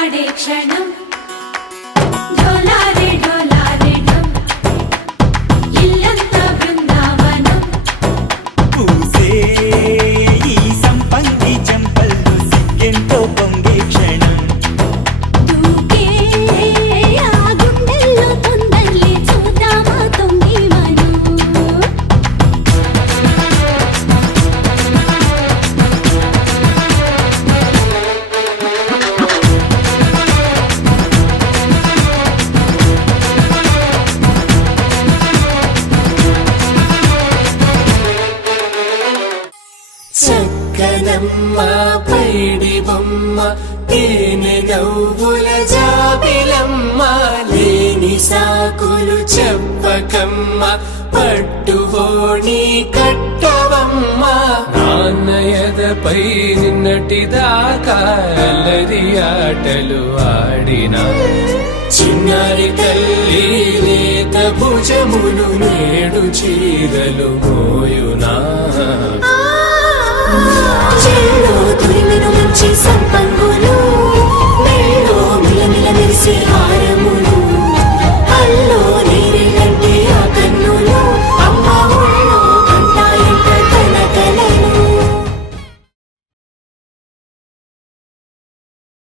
జోలాడే క్షణం డోలారే డోలారే డమ్ ఇల్లంతా బృందావనం పూసే ఈ సంపంగి చెంపల్లో సిగ్గెంతో పొంగే క్షణం దూకే ఆ గుండెల్లో తొందరలే చూద్దామా తొంగి మనం చక్కనమ్మ పైడి బొమ్మ తేనె నవ్వుల జాబిలమ్మ లేని సాకులు చెప్పకమ్మ పట్టువోణి కట్టవమ్మ నాన్నయదపై నిన్నటిదాకా అల్లరి ఆటలు ఆడినా చిన్నారి తల్లి లేత భుజములు నేడు చీరలు మోయునా చెల్లో తురిమిన మంచి సంపంగి